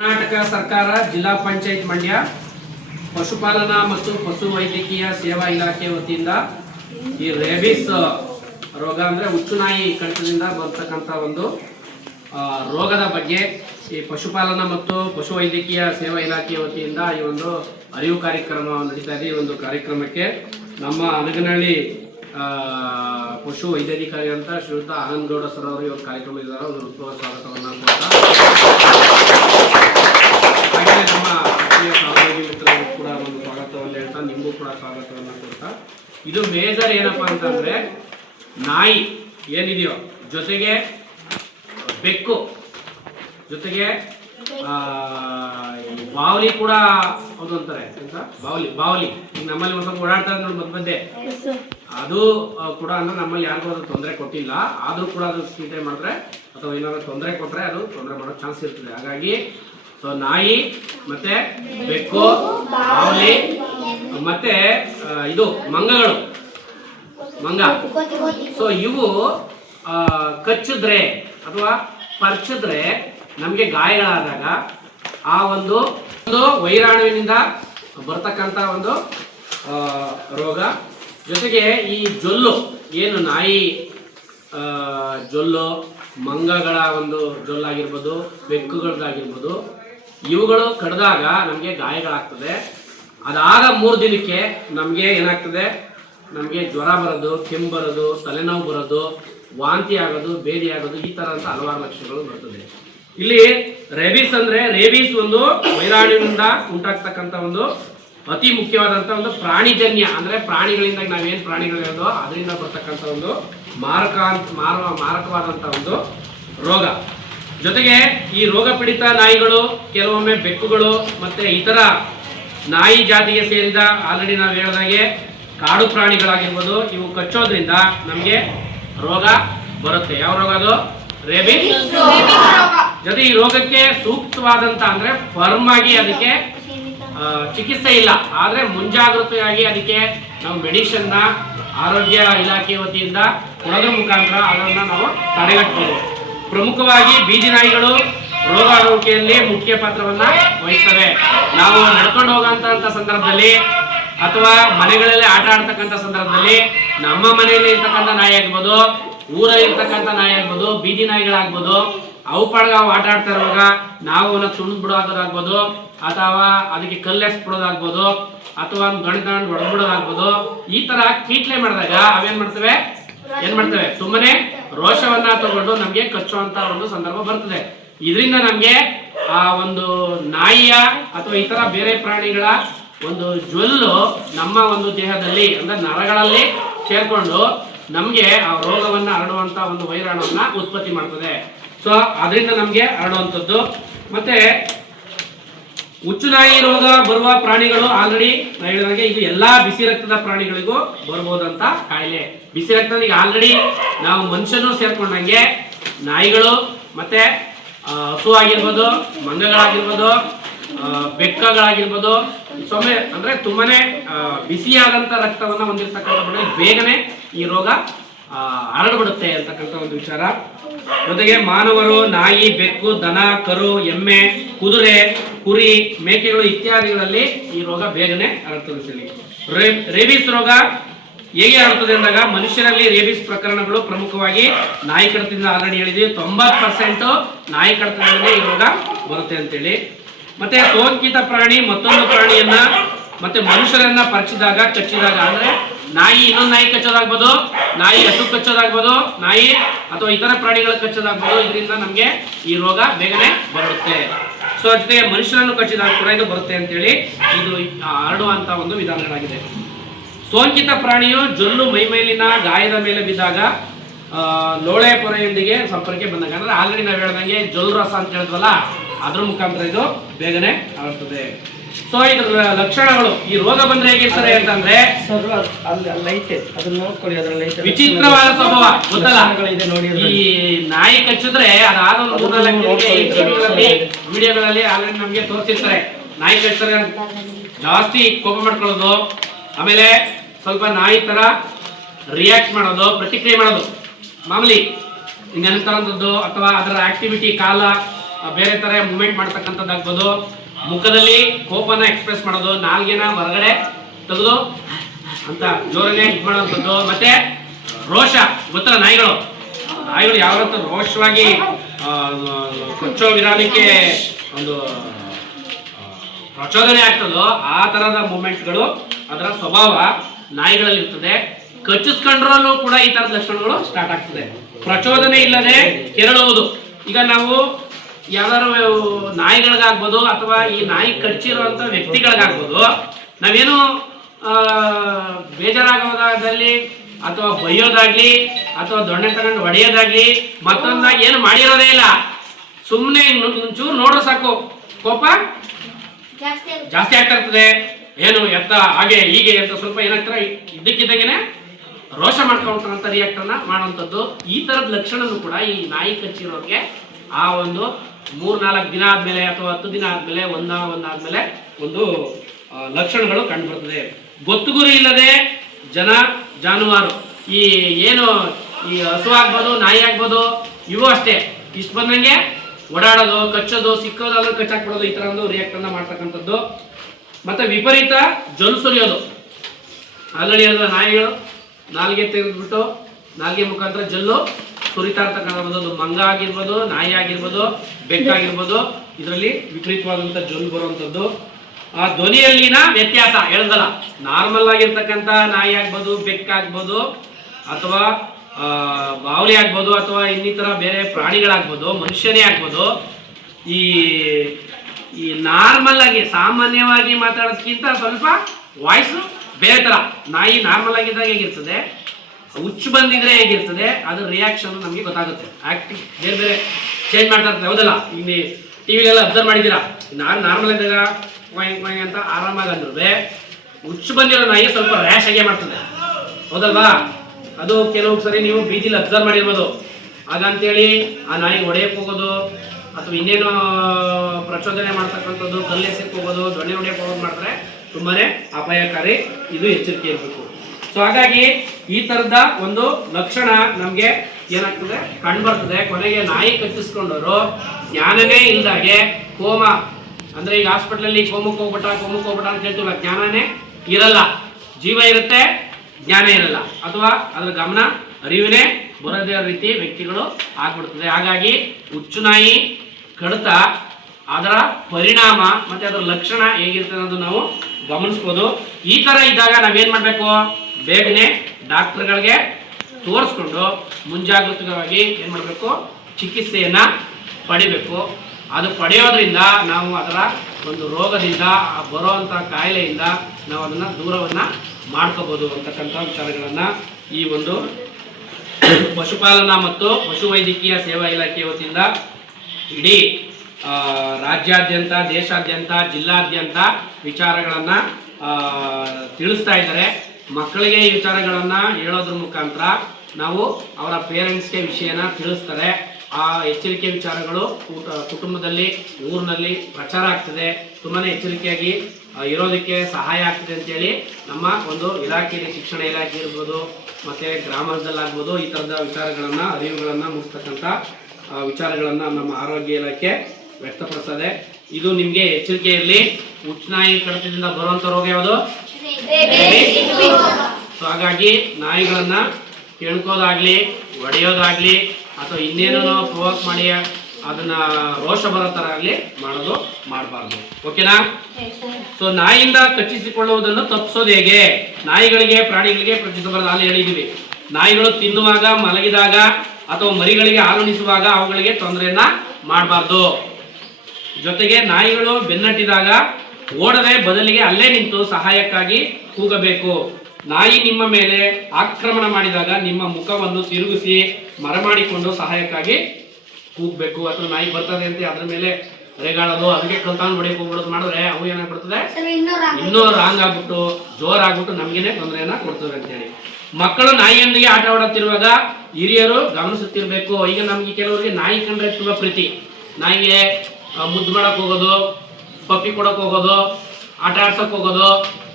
ಕರ್ನಾಟಕ ಸರ್ಕಾರ ಜಿಲ್ಲಾ ಪಂಚಾಯತ್ ಮಂಡ್ಯ ಪಶುಪಾಲನಾ ಮತ್ತು ಪಶು ವೈದ್ಯಕೀಯ ಸೇವಾ ಇಲಾಖೆ ವತಿಯಿಂದ ಈ ರೇಬಿಸ್ ರೋಗ ಅಂದ್ರೆ ಹುಚ್ಚುನಾಯಿ ಕಂಠದಿಂದ ಬರ್ತಕ್ಕಂಥ ಒಂದು ರೋಗದ ಬಗ್ಗೆ ಈ ಪಶುಪಾಲನಾ ಮತ್ತು ಪಶು ವೈದ್ಯಕೀಯ ಸೇವಾ ಇಲಾಖೆ ವತಿಯಿಂದ ಈ ಒಂದು ಅರಿವು ಕಾರ್ಯಕ್ರಮ ನಡೀತಾ ಇದೆ. ಈ ಒಂದು ಕಾರ್ಯಕ್ರಮಕ್ಕೆ ನಮ್ಮ ಅನಗನಹಳ್ಳಿ ಪಶು ವೈದ್ಯಾಧಿಕಾರಿ ಅಂತ ಶ್ರೀಯುತ ಆನಂದ್ ಗೌಡ ಸರ್ ಅವರು ಈ ಒಂದು ಕಾರ್ಯಕ್ರಮ ಇದ್ದಾರೆ. ಒಂದು ಉತ್ತಮ ಸ್ವಾಗತವನ್ನು ಕೊಡ್ತಾ ಹಾಗೆ ನಮ್ಮ ಆತ್ಮೀಯ ಸಹೋದ್ಯೋಗಿ ಮಿತ್ರರಿಗೂ ಕೂಡ ಒಂದು ಸ್ವಾಗತವನ್ನು ಹೇಳ್ತಾ ನಿಮಗೂ ಕೂಡ ಸ್ವಾಗತವನ್ನು ಕೊಡ್ತಾ. ಇದು ಮೇಜರ್ ಏನಪ್ಪಾ ಅಂತಂದ್ರೆ ನಾಯಿ ಏನಿದೆಯೋ ಜೊತೆಗೆ ಬೆಕ್ಕು ಜೊತೆಗೆ ಬಾವಲಿ ಕೂಡ ಹೌದು ಅಂತಾರೆ ಎಂತ? ಬಾವಲಿ ಬಾವಲಿ. ಈಗ ನಮ್ಮಲ್ಲಿ ಒಂದು ಸ್ವಲ್ಪ ಓಡಾಡ್ತಾ ಇದ್ರು ನೋಡಿ ಮಧ್ಯ ಮಧ್ಯೆ ಅದು ಕೂಡ ಅಂದ್ರೆ ನಮ್ಮಲ್ಲಿ ಯಾರಿಗೂ ಅದು ತೊಂದರೆ ಕೊಟ್ಟಿಲ್ಲ. ಆದರೂ ಕೂಡ ಅದು ಸ್ಕೀಟೆ ಮಾಡಿದ್ರೆ ಅಥವಾ ಏನಾದ್ರು ತೊಂದರೆ ಕೊಟ್ಟರೆ ಅದು ತೊಂದರೆ ಮಾಡೋ ಚಾನ್ಸ್ ಇರ್ತದೆ. ಹಾಗಾಗಿ ಸೊ ನಾಯಿ, ಮತ್ತೆ ಬೆಕ್ಕು, ಬಾವಲಿ, ಮತ್ತೆ ಇದು, ಮಂಗಗಳು. ಮಂಗ. ಸೊ ಇವು ಕಚ್ಚಿದ್ರೆ ಅಥವಾ ಪರ್ಚಿದ್ರೆ ನಮಗೆ ಗಾಯಗಳಾದಾಗ ಆ ಒಂದು ಒಂದು ವೈರಾಣುವಿನಿಂದ ಬರ್ತಕ್ಕಂಥ ಒಂದು ರೋಗ. ಜೊತೆಗೆ ಈ ಜೊಲ್ಲು, ಏನು ನಾಯಿ ಜೊಲ್ಲು, ಮಂಗಗಳ ಒಂದು ಜೊಲ್ಲಾಗಿರ್ಬೋದು ಬೆಕ್ಕುಗಳದ್ದಾಗಿರ್ಬೋದು ಇವುಗಳು ಕಡ್ದಾಗ ನಮಗೆ ಗಾಯಗಳಾಗ್ತದೆ. ಅದಾದ ಮೂರು ದಿನಕ್ಕೆ ನಮಗೆ ಏನಾಗ್ತದೆ? ನಮಗೆ ಜ್ವರ ಬರೋದು, ಕೆಮ್ಮು ಬರೋದು, ತಲೆನೋವು ಬರೋದು, ವಾಂತಿ ಆಗೋದು, ಬೇದಿ ಆಗೋದು, ಈ ಅಂತ ಹಲವಾರು ಲಕ್ಷಣಗಳು ಬರ್ತದೆ. ಇಲ್ಲಿ ರೇಬಿಸ್ ಅಂದ್ರೆ ರೇಬೀಸ್ ಒಂದು ವೈರಾಣುವಿನಿಂದ ಉಂಟಾಗ್ತಕ್ಕಂಥ ಒಂದು ಅತಿ ಮುಖ್ಯವಾದಂತ ಒಂದು ಪ್ರಾಣಿಜನ್ಯ. ಅಂದ್ರೆ ಪ್ರಾಣಿಗಳಿಂದ ನಾವೇನ್ ಪ್ರಾಣಿಗಳು ಹೇಳೋದು? ಅದರಿಂದ ಬರ್ತಕ್ಕಂಥ ಒಂದು ಮಾರಕ ಮಾರ ಮಾರಕವಾದಂತ ಒಂದು ರೋಗ. ಜೊತೆಗೆ ಈ ರೋಗ ಪೀಡಿತ ನಾಯಿಗಳು ಕೆಲವೊಮ್ಮೆ ಬೆಕ್ಕುಗಳು ಮತ್ತೆ ಇತರ ನಾಯಿ ಜಾತಿಗೆ ಸೇರಿದ ಆಲ್ರೆಡಿ ನಾವು ಹೇಳಿದಾಗೆ ಕಾಡು ಪ್ರಾಣಿಗಳಾಗಿರ್ಬೋದು, ಇವು ಕಚ್ಚೋದ್ರಿಂದ ನಮಗೆ ರೋಗ ಬರುತ್ತೆ. ಯಾವ ರೋಗ ಅದು? ರೇಬಿಸ್? ಜೊತೆ ಈ ರೋಗಕ್ಕೆ ಸೂಕ್ತವಾದಂತ ಅಂದ್ರೆ ಫರ್ಮ್ ಆಗಿ ಅದಕ್ಕೆ ಚಿಕಿತ್ಸೆ ಇಲ್ಲ. ಆದ್ರೆ ಮುಂಜಾಗ್ರತೆಯಾಗಿ ಅದಕ್ಕೆ ನಾವು ಮೆಡಿಸಿನ್ನ ಆರೋಗ್ಯ ಇಲಾಖೆ ವತಿಯಿಂದ ಕೊಡೋದ್ರ ಮುಖಾಂತರ ಅದನ್ನು ನಾವು ತಡೆಗಟ್ಟಬಹುದು ಪ್ರಮುಖವಾಗಿ ಬೀದಿ ನಾಯಿಗಳು ರೋಗ ಹರಡುವಿಕೆಯಲ್ಲಿ ಮುಖ್ಯ ಪಾತ್ರವನ್ನ ವಹಿಸ್ತವೆ ನಾವು ನಡ್ಕೊಂಡು ಹೋಗಂತ ಸಂದರ್ಭದಲ್ಲಿ ಅಥವಾ ಮನೆಗಳಲ್ಲಿ ಆಟ ಆಡ್ತಕ್ಕಂಥ ಸಂದರ್ಭದಲ್ಲಿ ನಮ್ಮ ಮನೆಯಲ್ಲಿ ಇರ್ತಕ್ಕಂಥ ನಾಯಿ ಆಗ್ಬೋದು, ಊರಲ್ಲಿ ಇರ್ತಕ್ಕಂಥ ನಾಯಿ ಆಗ್ಬೋದು, ಬೀದಿ ನಾಯಿಗಳಾಗ್ಬೋದು, ಅವು ಪಾಡ್ಗ ಅವು ಆಟ ಆಡ್ತಾ ಇರುವಾಗ ನಾವು ಅವನ್ನ ತುಳಿದ್ ಬಿಡೋದಾಗ್ಬೋದು, ಅಥವಾ ಅದಕ್ಕೆ ಕಲ್ಲೆಸ್ಬಿಡೋದಾಗ್ಬೋದು ಅಥವಾ ಗಣಿತ ಗಣಿ ತಗೊಂಡು ಹೊಡೆದ್ಬಿಡೋದಾಗ್ಬೋದು ಈ ತರ ಕೀಟ್ಲೆ ಮಾಡಿದಾಗ ಅವೇನ್ ಮಾಡ್ತವೆ? ಏನ್ ಮಾಡ್ತವೆ? ತುಂಬಾನೇ ರೋಷವನ್ನ ತಗೊಂಡು ನಮ್ಗೆ ಕಚ್ಚುವಂತ ಒಂದು ಸಂದರ್ಭ ಬರ್ತದೆ. ಇದರಿಂದ ನಮಗೆ ಆ ಒಂದು ನಾಯಿಯ ಅಥವಾ ಇತರ ಬೇರೆ ಪ್ರಾಣಿಗಳ ಒಂದು ಜ್ವಲ್ಲು ನಮ್ಮ ಒಂದು ದೇಹದಲ್ಲಿ ಅಂದ್ರೆ ನರಗಳಲ್ಲಿ ಸೇರ್ಕೊಂಡು ನಮಗೆ ಆ ರೋಗವನ್ನ ಹರಡುವಂತ ಒಂದು ವೈರಾಣುವನ್ನ ಉತ್ಪತ್ತಿ ಮಾಡ್ತದೆ. ಸೊ ಅದರಿಂದ ನಮಗೆ ಹರಡುವಂಥದ್ದು. ಮತ್ತೆ ಹುಚ್ಚುನಾಯಿ ರೋಗ ಬರುವ ಪ್ರಾಣಿಗಳು ಆಲ್ರೆಡಿ ನಾ ಹೇಳಿದಂಗೆ ಇದು ಎಲ್ಲಾ ಬಿಸಿ ರಕ್ತದ ಪ್ರಾಣಿಗಳಿಗೂ ಬರ್ಬೋದಂತ ಕಾಯಿಲೆ. ಬಿಸಿ ರಕ್ತದ ಆಲ್ರೆಡಿ ನಾವು ಮನುಷ್ಯನೂ ಸೇರ್ಕೊಂಡಂಗೆ ನಾಯಿಗಳು ಮತ್ತೆ ಹಸು ಆಗಿರ್ಬೋದು, ಮಂಗಗಳಾಗಿರ್ಬೋದು ಬೆಕ್ಕಗಳಾಗಿರ್ಬೋದು. ಸೊಮ್ಮೆ ಅಂದ್ರೆ ತುಂಬಾನೇ ಬಿಸಿಯಾದಂಥ ರಕ್ತವನ್ನ ಹೊಂದಿರತಕ್ಕಂಥ ಬೇಗನೆ ಈ ರೋಗ ಹರಡ್ಬಿಡುತ್ತೆ ಅಂತಕ್ಕಂಥ ಒಂದು ವಿಚಾರ. ಜೊತೆಗೆ ಮಾನವರು, ನಾಯಿ, ಬೆಕ್ಕು, ದನ, ಕರು, ಎಮ್ಮೆ, ಕುದುರೆ, ಕುರಿ, ಮೇಕೆಗಳು ಇತ್ಯಾದಿಗಳಲ್ಲಿ ಈ ರೋಗ ಬೇಗನೆ ಹರಡ್ತದೆ ರೇಬಿಸ್ ರೋಗ ಹೇಗೆ ಹರಡುತ್ತದೆ ಅಂದಾಗ ಮನುಷ್ಯರಲ್ಲಿ ರೇಬಿಸ್ ಪ್ರಕರಣಗಳು ಪ್ರಮುಖವಾಗಿ ನಾಯಿ ಕಡತದಿಂದ ಆಲ್ರೆಡಿ ಹೇಳಿದ್ವಿ. ತೊಂಬತ್ ಪರ್ಸೆಂಟ್ ನಾಯಿ ಕಡತದಿಂದಲೇ ಈ ರೋಗ ಬರುತ್ತೆ ಅಂತೇಳಿ. ಮತ್ತೆ ಸೋಂಕಿತ ಪ್ರಾಣಿ ಮತ್ತೊಂದು ಪ್ರಾಣಿಯನ್ನ ಮತ್ತೆ ಮನುಷ್ಯರನ್ನ ಪರಿಚಿದಾಗ, ಕಚ್ಚಿದಾಗ ಅಂದ್ರೆ ನಾಯಿ ಇನ್ನೊಂದು ನಾಯಿ ಕಚ್ಚೋದಾಗ್ಬೋದು, ನಾಯಿ ಹಸು ಕಚ್ಚೋದಾಗ್ಬೋದು, ನಾಯಿ ಅಥವಾ ಇತರ ಪ್ರಾಣಿಗಳು ಕಚ್ಚೋದಾಗ್ಬೋದು, ಇದರಿಂದ ನಮ್ಗೆ ಈ ರೋಗ ಬೇಗನೆ ಬರುತ್ತೆ. ಸೊ ಜೊತೆಗೆ ಮನುಷ್ಯರನ್ನು ಕಚ್ಚಿದಾಗ ಕೂಡ ಇದು ಬರುತ್ತೆ ಅಂತೇಳಿ ಇದು ಹರಡುವಂತ ಒಂದು ವಿಧಾನಗಳಾಗಿದೆ. ಸೋಂಕಿತ ಪ್ರಾಣಿಯು ಜೊಲ್ಲು ಮೈಮೇಲಿನ ಗಾಯದ ಮೇಲೆ ಬಿದ್ದಾಗ ಲೋಳೆ ಪೊರೆಯೊಂದಿಗೆ ಸಂಪರ್ಕ ಬಂದಾಗ. ಅಂದ್ರೆ ಆಲ್ರೆಡಿ ನಾವು ಹೇಳ್ದಂಗೆ ಜೊಲ್ ರಸ ಅಂತ ಹೇಳಿದ್ವಲ್ಲ ಅದ್ರ ಮುಖಾಂತರ ಇದು ಬೇಗನೆ ಆಗುತ್ತದೆ ಸೊ ಇದ್ರ ಲಕ್ಷಣಗಳು ಈ ರೋಗ ಬಂದ್ರೆ ಹೇಗಿರ್ತಾರೆ ಅಂತಂದ್ರೆ ವಿಚಿತ್ರವಾದ ಸ್ವಭಾವ ಗೊತ್ತಲ್ಲ? ಈ ನಾಯಿ ಕಚ್ಚಿದ್ರೆ ಅದಾದ ವಿಡಿಯೋಗಳಲ್ಲಿ ಆಲ್ರೆಡಿ ನಮ್ಗೆ ತೋರಿಸಿರ್ತಾರೆ. ನಾಯಿ ಕಚ್ಚಿದ್ರೆ ಜಾಸ್ತಿ ಕೋಪ ಮಾಡ್ಕೊಳ್ಳೋದು. ಆಮೇಲೆ ಸ್ವಲ್ಪ ನಾಯಿ ತರ ರಿಯಾಕ್ಟ್ ಮಾಡೋದು, ಪ್ರತಿಕ್ರಿಯೆ ಮಾಡೋದು. ಮಾಮೂಲಿ ಅನ್ಕೊಳ್ಳೋಂಥದ್ದು ಅಥವಾ ಅದರ ಆಕ್ಟಿವಿಟಿ ಕಾಲ ಬೇರೆ ತರ ಮೂವ್ಮೆಂಟ್ ಮಾಡ್ತಕ್ಕಂಥದ್ದಾಗ್ಬೋದು ಮುಖದಲ್ಲಿ ಕೋಪನ ಎಕ್ಸ್ಪ್ರೆಸ್ ಮಾಡೋದು, ನಾಲ್ಗೆನ ಹೊರಗಡೆ ತೆಗೆದು ಅಂತ ಜೋರನೆ ಇದು ಮಾಡೋಂಥದ್ದು ಮತ್ತೆ ರೋಷ, ಗೊತ್ತಲ್ಲ ನಾಯಿಗಳು? ನಾಯಿಗಳು ಯಾವ ರೋಷವಾಗಿ ಕೊಚ್ಚೋ ವಿಧಾನಕ್ಕೆ ಒಂದು ಪ್ರಚೋದನೆ ಆಗ್ತದೋ, ಆ ತರದ ಮೂಮೆಂಟ್ಗಳು ಅದರ ಸ್ವಭಾವ. ನಾಯಿಗಳಲ್ಲಿ ಇರ್ತದೆ ಕಚ್ಚಿಸ್ಕೊಂಡ್ರಲ್ಲೂ ಕೂಡ ಈ ತರದ ಲಕ್ಷಣಗಳು ಸ್ಟಾರ್ಟ್ ಆಗ್ತದೆ. ಪ್ರಚೋದನೆ ಇಲ್ಲದೆ ಕೆರಳುವುದು. ಈಗ ನಾವು ಯಾವ್ದಾರು ನಾಯಿಗಳಿಗಾಗ್ಬೋದು ಅಥವಾ ಈ ನಾಯಿ ಕಚ್ಚಿರುವಂತ ವ್ಯಕ್ತಿಗಳಿಗಾಗ್ಬೋದು, ನಾವೇನು ಬೇಜಾರಾಗೋದಾಗಲಿ ಅಥವಾ ಬೈಯೋದಾಗ್ಲಿ ಅಥವಾ ದೊಣ್ಣೆ ತಗೊಂಡು ಹೊಡೆಯೋದಾಗ್ಲಿ ಮತ್ತೊಂದಾಗಿ ಏನು ಮಾಡಿರೋದೇ ಇಲ್ಲ. ಸುಮ್ಮನೆ ಒಂಚೂರು ನೋಡ್ರೆ ಸಾಕು. ಕೋಪ ಜಾಸ್ತಿ ಆಗ್ತಾ ಇರ್ತದೆ ಏನು ಎತ್ತ ಹಾಗೆ ಹೀಗೆ ಅಂತ ಸ್ವಲ್ಪ ಏನಾಗ್ತಾರೆ? ಇದ್ದಕ್ಕಿದ್ದಂಗೆನೆ ರೋಷ ಮಾಡ್ಕೊಂಡ್ರಂತ ರಿಯಾಕ್ಟ್ ಅನ್ನ ಮಾಡುವಂಥದ್ದು. ಈ ತರದ ಲಕ್ಷಣನೂ ಕೂಡ ಈ ನಾಯಿ ಕಚ್ಚಿರೋರಿಗೆ ಆ ಒಂದು ಮೂರ್ ನಾಲ್ಕು ದಿನ ಆದ್ಮೇಲೆ ಅಥವಾ ಹತ್ತು ದಿನ ಆದ್ಮೇಲೆ, ಒಂದ ಒಂದಾದ್ಮೇಲೆ ಒಂದು ಲಕ್ಷಣಗಳು ಕಂಡುಬರ್ತದೆ. ಗೊತ್ತು ಗುರಿ ಇಲ್ಲದೆ ಜನ, ಜಾನುವಾರು, ಈ ಏನು ಈ ಹಸು ಆಗ್ಬೋದು, ನಾಯಿ ಆಗ್ಬೋದು, ಇವು ಅಷ್ಟೇ. ಇಷ್ಟು ಬಂದಂಗೆ ಓಡಾಡೋದು, ಕಚ್ಚೋದು, ಸಿಕ್ಕೋದಾದ್ರೂ ಕಚ್ಚಾಕ್ಬಿಡೋದು ಈ ತರ ಒಂದು ರಿಯಾಕ್ಟ್ ಅನ್ನ ಮಾಡ್ತಕ್ಕಂಥದ್ದು. ಮತ್ತೆ ವಿಪರೀತ ಜೊಲ್ ಸುರಿಯೋದು. ಅಲ್ಲಿ ಅಂದ್ರೆ ನಾಯಿಗಳು, ನಾಲ್ಗೆ ತೆಗೆದ್ಬಿಟ್ಟು ನಾಲ್ಗೆ ಮುಖಾಂತರ ಜಲ್ಲು ಸುರಿತಾ ಇರ್ತಕ್ಕಂಥದ್ದು ಒಂದು ಮಂಗ ಆಗಿರ್ಬೋದು, ನಾಯಿ ಆಗಿರ್ಬೋದು ಬೆಕ್ಕಾಗಿರ್ಬೋದು ಇದರಲ್ಲಿ ವಿಪರೀತವಾದಂಥ ಜೊಲ್ ಬರುವಂಥದ್ದು ಆ ಧ್ವನಿಯಲ್ಲಿನ ವ್ಯತ್ಯಾಸ ಹೇಳ್ದಲ್ಲ, ನಾರ್ಮಲ್ ಆಗಿರ್ತಕ್ಕಂಥ ನಾಯಿ ಆಗ್ಬೋದು ಬೆಕ್ಕಾಗ್ಬೋದು ಅಥವಾ ಬಾವಲಿ ಆಗ್ಬೋದು, ಅಥವಾ ಇನ್ನಿತರ ಬೇರೆ ಪ್ರಾಣಿಗಳಾಗ್ಬೋದು, ಮನುಷ್ಯನೇ ಆಗ್ಬೋದು, ಈ ಈ ನಾರ್ಮಲ್ ಆಗಿ, ಸಾಮಾನ್ಯವಾಗಿ ಮಾತಾಡೋದಕ್ಕಿಂತ ಸ್ವಲ್ಪ ವಾಯ್ಸ್ ಬೇರೆ ತರ. ನಾಯಿ ನಾರ್ಮಲ್ ಆಗಿದ್ದಾಗ ಹೇಗಿರ್ತದೆ? ಹುಚ್ಚು ಬಂದಿದ್ರೆ ಹೇಗಿರ್ತದೆ? ಅದ್ರ ರಿಯಾಕ್ಷನ್ ನಮಗೆ ಗೊತ್ತಾಗುತ್ತೆ. ಆಕ್ಟಿಂಗ್ ಬೇರೆ ಬೇರೆ ಚೇಂಜ್ ಮಾಡ್ತಾ ಇರ್ತದೆ. ಹೌದಲ್ಲ? ಇಲ್ಲಿ ಟಿವಿಲೆಲ್ಲ ಅಬ್ಸರ್ವ್ ಮಾಡಿದ್ದೀರಾ? ನಾನು ನಾರ್ಮಲ್ ಇದ್ದಾಗ ಕೊಯ್ ಅಂತ ಆರಾಮಾಗಿ ಅಂದ್ರೆ ಹುಚ್ಚು ಬಂದಿರೋ ನಾಯಿ ಸ್ವಲ್ಪ ರ್ಯಾಶ್ ಆಗೇ ಮಾಡ್ತದೆ. ಹೌದಲ್ವಾ? ಅದು ಕೆಲವೊಂದ್ಸರಿ ಸರಿ ನೀವು ಬೀದಿಲಿ ಅಬ್ಸರ್ವ್ ಮಾಡಿರ್ಬೋದು. ಹಾಗಂತೇಳಿ ಆ ನಾಯಿ ಹೊಡೆಯಕ್ಕೆ ಹೋಗೋದು ಅಥವಾ ಇನ್ನೇನು ಪ್ರಚೋದನೆ ಮಾಡ್ತಕ್ಕಂಥದ್ದು, ಕಲ್ಲೆ ಹೋಗೋದು, ದೊಣ್ಣೆ ಹೊಡೆಯಕ್ಕೆ ಹೋಗೋದು ಮಾಡಿದ್ರೆ ತುಂಬಾ ಅಪಾಯಕಾರಿ, ಇದು ಎಚ್ಚರಿಕೆ ಇರಬೇಕು. ಸೊ ಹಾಗಾಗಿ ಈ ಥರದ ಒಂದು ಲಕ್ಷಣ ನಮಗೆ ಏನಾಗ್ತದೆ? ಕಂಡು ಬರ್ತದೆ. ಕೊನೆಗೆ ನಾಯಿ ಕಚ್ಚಿಸ್ಕೊಂಡವರು ಜ್ಞಾನನೇ ಇಲ್ಲದಾಗೆ ಕೋಮ. ಅಂದರೆ ಈಗ ಹಾಸ್ಪಿಟ್ಲಲ್ಲಿ ಕೋಮಕ್ಕೆ ಹೋಗ್ಬಿಟ್ಟ ಕೋಮಕ್ಕೆ ಹೋಗ್ಬಿಟ್ಟ ಅಂತ ಹೇಳ್ತೀವಲ್ಲ, ಜ್ಞಾನನೇ ಇರಲ್ಲ. ಜೀವ ಇರುತ್ತೆ, ಜ್ಞಾನ ಇರಲ್ಲ. ಅಥವಾ ಅದರ ಗಮನ ಅರಿವಿನೇ ಬರದೇ ರೀತಿ ವ್ಯಕ್ತಿಗಳು ಆಗ್ಬಿಡ್ತದೆ. ಹಾಗಾಗಿ ಹುಚ್ಚು ನಾಯಿ ಕಡಿತ, ಅದರ ಪರಿಣಾಮ ಮತ್ತೆ ಅದರ ಲಕ್ಷಣ ಹೇಗಿರ್ತದೆ ಅನ್ನೋದು ನಾವು ಗಮನಿಸ್ಬೋದು. ಈ ತರ ಇದ್ದಾಗ ನಾವೇನ್ ಮಾಡ್ಬೇಕು? ಬೇಗನೆ ಡಾಕ್ಟರ್ಗಳಿಗೆ ತೋರಿಸ್ಕೊಂಡು ಮುಂಜಾಗೃತವಾಗಿ ಏನ್ ಮಾಡಬೇಕು? ಚಿಕಿತ್ಸೆಯನ್ನ ಪಡಿಬೇಕು. ಅದು ಪಡೆಯೋದ್ರಿಂದ ನಾವು ಅದರ ಒಂದು ರೋಗದಿಂದ ಬರುವಂಥ ಕಾಯಿಲೆಯಿಂದ ನಾವು ಅದನ್ನ ದೂರವನ್ನ ಮಾಡ್ಕೋಬಹುದು ಅಂತಕ್ಕಂಥ ವಿಚಾರಗಳನ್ನ ಈ ಒಂದು ಪಶುಪಾಲನಾ ಮತ್ತು ಪಶುವೈದ್ಯಕೀಯ ಸೇವಾ ಇಲಾಖೆ ವತಿಯಿಂದ ಇಡೀ ರಾಜ್ಯಾದ್ಯಂತ, ದೇಶಾದ್ಯಂತ, ಜಿಲ್ಲಾದ್ಯಂತ ವಿಚಾರಗಳನ್ನು ತಿಳಿಸ್ತಾ ಇದ್ದಾರೆ. ಮಕ್ಕಳಿಗೆ ಈ ವಿಚಾರಗಳನ್ನು ಹೇಳೋದ್ರ ಮುಖಾಂತರ ನಾವು ಅವರ ಪೇರೆಂಟ್ಸ್ಗೆ ವಿಷಯನ ತಿಳಿಸ್ತಾರೆ. ಆ ಎಚ್ಚರಿಕೆ ವಿಚಾರಗಳು ಕೂಟ- ಕುಟುಂಬದಲ್ಲಿ, ಊರಿನಲ್ಲಿ ಪ್ರಚಾರ ಆಗ್ತದೆ. ತುಂಬಾನೇ ಎಚ್ಚರಿಕೆಯಾಗಿ ಇರೋದಕ್ಕೆ ಸಹಾಯ ಆಗ್ತದೆ ಅಂತೇಳಿ ನಮ್ಮ ಒಂದು ಇಲಾಖೆಯಲ್ಲಿ ಶಿಕ್ಷಣ ಇಲಾಖೆ ಇರ್ಬೋದು, ಮತ್ತೆ ಗ್ರಾಮದಲ್ಲಾಗ್ಬೋದು, ಈ ತರದ ವಿಚಾರಗಳನ್ನ, ಅರಿವುಗಳನ್ನ ಮೂಡಿಸ್ತಕ್ಕಂಥ ವಿಚಾರಗಳನ್ನು ನಮ್ಮ ಆರೋಗ್ಯ ಇಲಾಖೆ ವ್ಯಕ್ತಪಡಿಸ್ತದೆ. ಇದು ನಿಮ್ಗೆ ಎಚ್ಚರಿಕೆ ಇರಲಿ. ಉಚ್ಚನಾಯಿ ಕಡಿತದಿಂದ ಬರುವಂತ ರೋಗ ಯಾವುದು? ಸೊ ಹಾಗಾಗಿ ನಾಯಿಗಳನ್ನ ಕೆಣ್ಕೋದಾಗ್ಲಿ, ಒಡೆಯೋದಾಗ್ಲಿ, ಅಥವಾ ಇನ್ನೇನೋ ಪ್ರೋವೋಕ್ ಮಾಡಿ, ಅದನ್ನ ರೋಷ ಬರೋ ತರ ಆಗ್ಲಿ ಮಾಡೋದು ಮಾಡಬಾರ್ದು. ಓಕೆನಾ? ಸೊ ನಾಯಿಂದ ಕಚ್ಚಿಸಿಕೊಳ್ಳುವುದನ್ನು ತಪ್ಪಿಸೋದು ಹೇಗೆ? ನಾಯಿಗಳಿಗೆ, ಪ್ರಾಣಿಗಳಿಗೆ ಪ್ರಚಿಸಬಾರದು ಅಲ್ಲಿ ಹೇಳಿದೀವಿ ನಾಯಿಗಳು ತಿನ್ನುವಾಗ, ಮಲಗಿದಾಗ ಅಥವಾ ಮರಿಗಳಿಗೆ ಹಾಲುಣಿಸುವಾಗ ಅವುಗಳಿಗೆ ತೊಂದರೆಯನ್ನ ಮಾಡಬಾರ್ದು. ಜೊತೆಗೆ ನಾಯಿಗಳು ಬೆನ್ನಟ್ಟಿದಾಗ ಓಡದೆ ಬದಲಿಗೆ ಅಲ್ಲೇ ನಿಂತು ಸಹಾಯಕ್ಕಾಗಿ ಕೂಗಬೇಕು. ನಾಯಿ ನಿಮ್ಮ ಮೇಲೆ ಆಕ್ರಮಣ ಮಾಡಿದಾಗ ನಿಮ್ಮ ಮುಖವನ್ನು ತಿರುಗಿಸಿ ಮರಮಾಡಿಕೊಂಡು ಸಹಾಯಕ್ಕಾಗಿ ಕೂಗಬೇಕು. ಅಥವಾ ನಾಯಿ ಬರ್ತದೆ ಅಂತ, ಅದರ ಮೇಲೆ ರೇಗಾಡೋದು ಅದಕ್ಕೆ ಕಲ್ತಾನು ಹೊಡೆಯಕ್ಕೆ ಹೋಗ್ಬಿಡೋದು ಮಾಡಿದ್ರೆ ಅವು ಏನಾಗ್ಬಿಡ್ತದೆ ಇನ್ನೂ ರಾಂಗ್ ಆಗ್ಬಿಟ್ಟು ಜೋರ್ ಆಗ್ಬಿಟ್ಟು ನಮ್ಗೆನೆ ತೊಂದರೆಯನ್ನ ಕೊಡ್ತದೆ ಅಂತೇಳಿ. ಮಕ್ಕಳು ನಾಯಿಯೊಂದಿಗೆ ಆಟ ಆಡುತ್ತಿರುವಾಗ ಹಿರಿಯರು ಗಮನಿಸುತ್ತಿರ್ಬೇಕು. ಈಗ ನಮ್ಗೆ ಕೆಲವರಿಗೆ ನಾಯಿ ಕಂಡ್ರೆ ತುಂಬಾ ಪ್ರೀತಿ. ನಾಯಿಗೆ ಮುದ್ದು ಮಾಡಕ್ ಹೋಗೋದು ಪಪ್ಪಿ ಕೊಡಕ್ ಹೋಗೋದು ಆಟ ಆಡ್ಸಕ್ ಹೋಗೋದು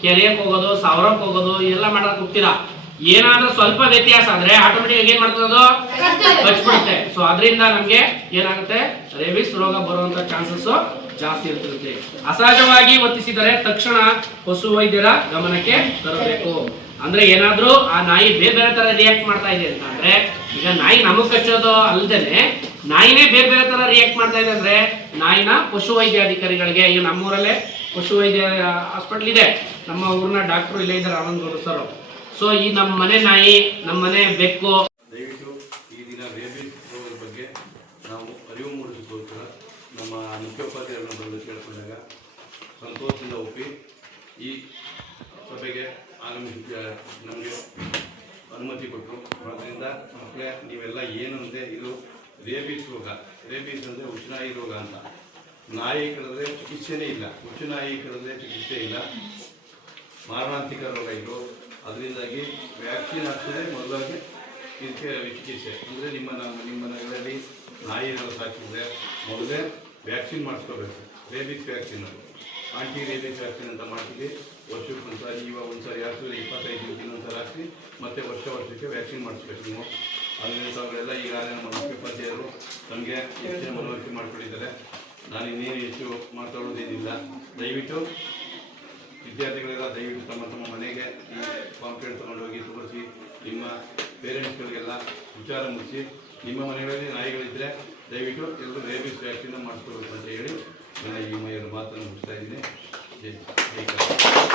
ಕೆರೆಯಕ್ ಹೋಗೋದು ಸಾವಿರಕ್ಕೆ ಹೋಗೋದು ಎಲ್ಲ ಮಾಡಕ್ ಹೋಗ್ತೀರಾ? ಏನಾದ್ರೂ ಸ್ವಲ್ಪ ವ್ಯತ್ಯಾಸ ಆದ್ರೆ ಆಟೋಮೆಟಿಕ್ ಆಗಿ ಏನ್ ಮಾಡ್ತದೆ ಅದು? ಸೊ ಅದರಿಂದ ನಮ್ಗೆ ಏನಾಗುತ್ತೆ? ರೇಬಿಸ್ ರೋಗ ಬರುವಂತ ಚಾನ್ಸಸ್ ಜಾಸ್ತಿ ಇರ್ತಿರುತ್ತೆ ಅಸಹಜವಾಗಿ ವರ್ತಿಸಿದರೆ ತಕ್ಷಣ ಪಶು ವೈದ್ಯರ ಗಮನಕ್ಕೆ ತರಬೇಕು. ಅಂದ್ರೆ ಏನಾದ್ರೂ ಆ ನಾಯಿ ಬೇರೆ ಬೇರೆ ತರ ರಿಯಾಕ್ಟ್ ಮಾಡ್ತಾ ಇದೆ ಅಂತ ಅಂದ್ರೆ ಈಗ ನಾಯಿ ನಮಗ್ ಕಚ್ಚೋದು ಅಲ್ದೇನೆ ನಾಯಿನೇ ಬೇರೆ ಬೇರೆ ತರ ರಿಯಾಕ್ಟ್ ಮಾಡ್ತಾ ಇದೆ ಅಂದ್ರೆ ನಾಯಿನ ಪಶು ವೈದ್ಯಾಧಿಕಾರಿಗಳಿಗೆ ಈಗ ನಮ್ಮೂರಲ್ಲೇ ಪಶು ವೈದ್ಯ ಹಾಸ್ಪಿಟ್ಲ್ ಇದೆ. ನಮ್ಮ ಊರಿನ ಡಾಕ್ಟರ್ ಇಲ್ಲೇ ಇದ್ದಾರೆ ಆನಂದ್ ಗೌಡ ಸರ್ ಸೊ ಈ ನಮ್ಮ ಮನೆ ನಾಯಿ ನಮ್ಮ ಮನೆ ಬೆಕ್ಕು. ದಯವಿಟ್ಟು ಈ ದಿನ ರೇಬಿಸ್ ರೋಗದ ಬಗ್ಗೆ ನಾವು ಅರಿವು ಮೂಡಿಸೋಸ್ಕರ ನಮ್ಮ ಮುಖ್ಯೋಪಾಧ್ಯಾಯರನ್ನು ಬಂದು ಕೇಳಿಕೊಂಡಾಗ ಸಂತೋಷದಿಂದ ಒಪ್ಪಿ ಈ ಸಭೆಗೆ ಆಗಮಿಸಿ ನಮಗೆ ಅನುಮತಿ ಕೊಟ್ಟರು. ಆದ್ದರಿಂದ ಮಕ್ಕಳೇ, ನೀವೆಲ್ಲ ಏನು ಅಂದರೆ ಇದು ರೇಬಿಸ್ ರೋಗ. ರೇಬಿಸ್ ಅಂದರೆ ಉಚ್ಚನಾಯಿ ರೋಗ ಅಂತ. ನಾಯಿ ಕಡಿದ್ರೆ ಚಿಕಿತ್ಸೆನೇ ಇಲ್ಲ. ಉಚ್ಚನಾಯಿ ಕಡಿದ್ರೆ ಚಿಕಿತ್ಸೆ ಇಲ್ಲ. ಮಾರಣಾಂತಿಕ ರೋಗ ಇದು. ಅದರಿಂದಾಗಿ ವ್ಯಾಕ್ಸಿನ್ ಹಾಕ್ಸೋದೇ ಮೊದಲಾಗಿ ಇದಕ್ಕೆ ಚಿಕಿತ್ಸೆ ಅಂದರೆ ನಿಮ್ಮ ನಮ್ಮ ನಿಮ್ಮ ಮನೆಗಳಲ್ಲಿ ನಾಯಿನೆಲ್ಲ ಸಾಕಿದ್ರೆ ಮೊದಲೇ vaccine ಮಾಡಿಸ್ಕೋಬೇಕು. Rabies vaccine anti rabies vaccine ಅಂತ ಮಾಡ್ತೀವಿ. ವರ್ಷಕ್ಕೆ ಸಾರಿ ಇವಾಗ ಒಂದ್ಸರಿ ಹಾಕ್ಸಿದ್ರೆ ಇಪ್ಪತ್ತೈದು ದಿನಕ್ಕೆ ಸಲ ಹಾಕ್ಸಿ, ಮತ್ತೆ ವರ್ಷ ವರ್ಷಕ್ಕೆ ವ್ಯಾಕ್ಸಿನ್ ಮಾಡಿಸ್ಬೇಕು ನೀವು. ಅದರಿಂದ ಅವರೆಲ್ಲ ಈಗಾಗಲೇ ನಮ್ಮ ಮುಖ್ಯೋಪಾಧ್ಯಾಯರು ನಮಗೆ ಹೆಚ್ಚಿನ ಮನವರಿಕೆ ಮಾಡಿಕೊಟ್ಟಿದ್ದಾರೆ ನಾನು ಇನ್ನೇನು ಹೆಚ್ಚು ಮಾತಾಡೋದೇನಿಲ್ಲ. ದಯವಿಟ್ಟು ವಿದ್ಯಾರ್ಥಿಗಳೆಲ್ಲ ದಯವಿಟ್ಟು ತಮ್ಮ ತಮ್ಮ ಮನೆಗೆ ಈ ಪಾಂಪ್ಲೇಟ್ ತಗೊಂಡೋಗಿ ತೋರಿಸಿ, ನಿಮ್ಮ ಪೇರೆಂಟ್ಸ್ಗಳಿಗೆಲ್ಲ ವಿಚಾರ ಮುಗಿಸಿ, ನಿಮ್ಮ ಮನೆಗಳಲ್ಲಿ ನಾಯಿಗಳಿದ್ದರೆ ದಯವಿಟ್ಟು ಎಲ್ಲರೂ ರೇಬಿಸ್ ವ್ಯಾಕ್ಸಿನ ಮಾಡಿಸ್ಕೊಳ್ಬೇಕು ಅಂತ ಹೇಳಿ ನನ್ನ ಈ ಮೈಯಲ್ಲಿ ಮಾತನ್ನು ಮುಗಿಸ್ತಾ ಇದ್ದೀನಿ ಜೈ.